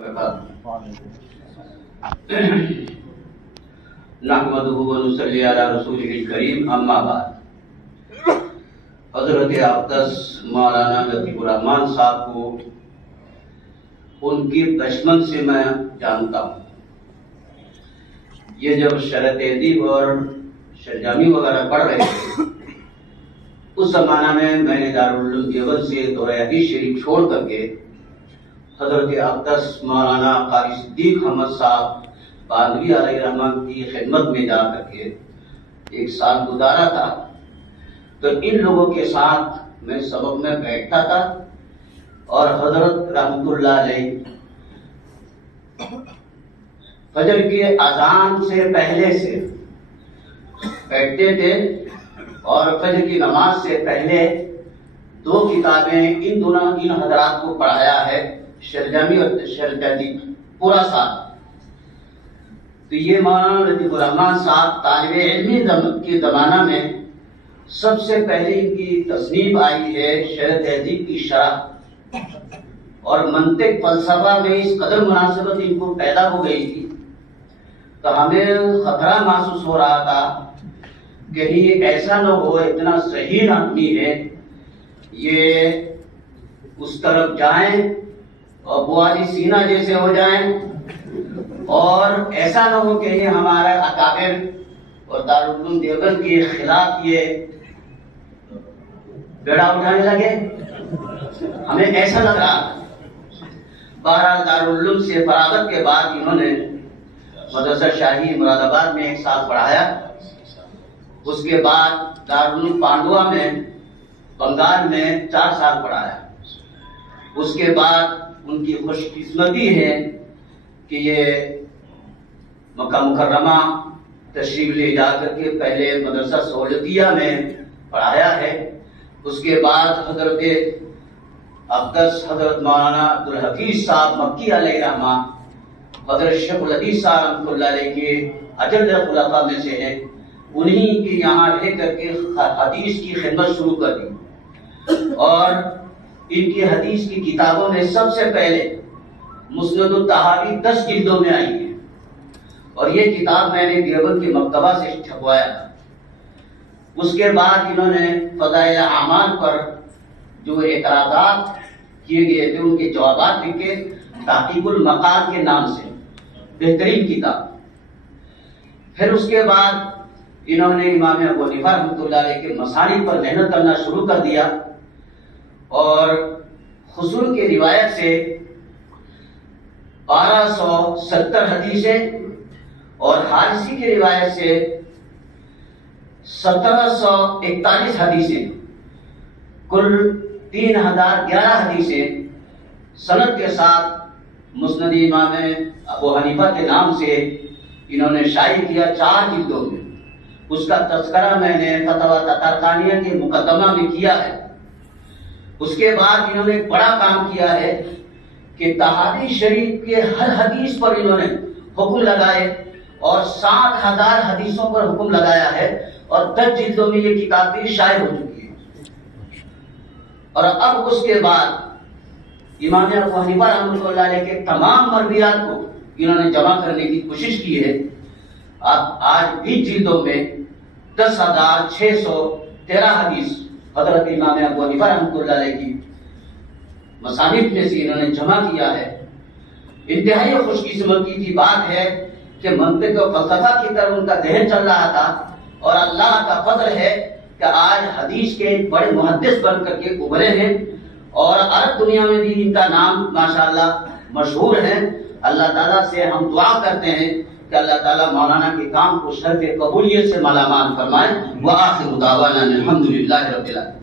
नहमदुहु व नुसल्ली अला रसूलिहिल करीम, अम्मा बाद। हजरत अक़दस मौलाना लतीफ़ुर रहमान साहब को उनकी बचपन से मैं जानता हूँ। ये जब शरत अदीब और सरजामी वगैरह पढ़ रहे थे, उस जमाना में मैंने दारुल उलूम देवबंद से दौरा हदीस शरीफ छोड़ करके हजरत अक़दस मौलाना क़ारी सिद्दीक़ अहमद साहब बांधवी अलैहिर्रहमान की खिदमत में जा करके एक साल गुजारा था। तो इन लोगों के साथ मैं सबक में बैठता था और हजरत रहमतुल्लाह अलैह फजर के अजान से पहले से बैठते थे और फजर की नमाज से पहले दो किताबें इन हजरात को पढ़ाया है, शरजामी और शरजादी, पूरा साल। तो ये मौलाना लतीफ़ुर रहमान साहब तालिबे इल्मी के ज़माना में सबसे पहले इनकी तस्नीफ आई है शरत अदीब की शरह, और मंतिक फलसफा में इस कदर मुनासिबत इनको पैदा हो गई थी। तो हमें खतरा महसूस हो रहा था कहीं ऐसा न हो, इतना सही आदमी है ये उस तरफ जाएं और बुआरी सीना जैसे हो जाएं, और ऐसा न हो कि ये हमारा अकाबिर और दारुल उलूम देवबंद के खिलाफ ये बेड़ा उठाने लगे। हमें ऐसा लग रहा। बहरहाल दारुल उलूम से फरागत के बाद इन्होंने मदरसा शाही मुरादाबाद में एक साल पढ़ाया। उसके बाद दारुल उलूम पांडुआ में बंगाल में 4 साल पढ़ाया। उसके बाद उनकी खुशकिस्मती है कि ये मक्का मुकर्रमा तशरीफ ले जाकर के पहले मदरसा सहूलतिया में पढ़ाया है। उसके बाद हजरत अक़दस हजरत मौलाना अब्दुल हफीज साहब मक्की अलैहिर्रहमान, हजरत शेखुल हदीस साहब रहमतुल्लाह अलैह के अजल खुलफा में से है, उन्हीं के यहाँ रह करके हदीस की खिदमत शुरू कर दी। और इनकी हदीस की किताबों में सबसे पहले मुस्नदुत तहावी 10 जिल्दों में आई है, और ये किताब मैंने देवबंद के मकतबा से छपवाया। उसके बाद इन्होंने फ़ज़ाइल आमाल पर जो एतराज़ात किए गए थे उनके जवाबात लिखे, तहक़ीक़ुल मक़ाल के नाम से, बेहतरीन किताब। फिर उसके बाद इन्होंने इमाम अबू हनीफा रहमतुल्लाह अलैह के मसानिद पर मेहनत करना शुरू कर दिया, और हुसूल की रिवायत से 1270 हदीसें और हारिसी की रिवायत से 1741 हदीसें, कुल 3011 हदीसें सनद के साथ मुस्नद इमाम अबू हनीफा के नाम से इन्होंने शाये किया 4 जिल्दों में। उसका तज़किरा मैंने फतवा ततारकानिया के मुकदमा में किया है। उसके बाद इन्होंने एक बड़ा काम किया है कि तहादी शरीफ के हर हदीस पर इन्होंने हुक्म लगाए, और 7000 हदीसों पर हुक्म लगाया है, और 10 जिल्दों में ये किताब भी शाये हो चुकी है। और अब उसके बाद इमाम अबू हनीफा रहमतुल्लाह अलैह के तमाम मरवियात को इन्होंने जमा करने की कोशिश की है। अब आज 20 जिल्दों में 10,613 हदीस हजरत इमाम अबू हनीफा रहमतुल्लाह अलैह की मसानिफ में से इन्होंने जमा किया है। इंतहाई खुशकिस्मती की बात है कि मंतिक और फलसफा की तरफ उनका ज़हन चल रहा था, और अल्लाह का फजल है कि आज हदीस के बड़े मुहद्दिस बन करके उभरे हैं, और अरब दुनिया में भी इनका नाम माशाअल्लाह मशहूर है। अल्लाह ताला से हम दुआ करते हैं कि अल्लाह ताला मौलाना के काम को शर्फ कबूलियत से मालामाल फरमाए। व आखिरु दावाना अल्हम्दुलिल्लाहि रब्बिल आलमीन।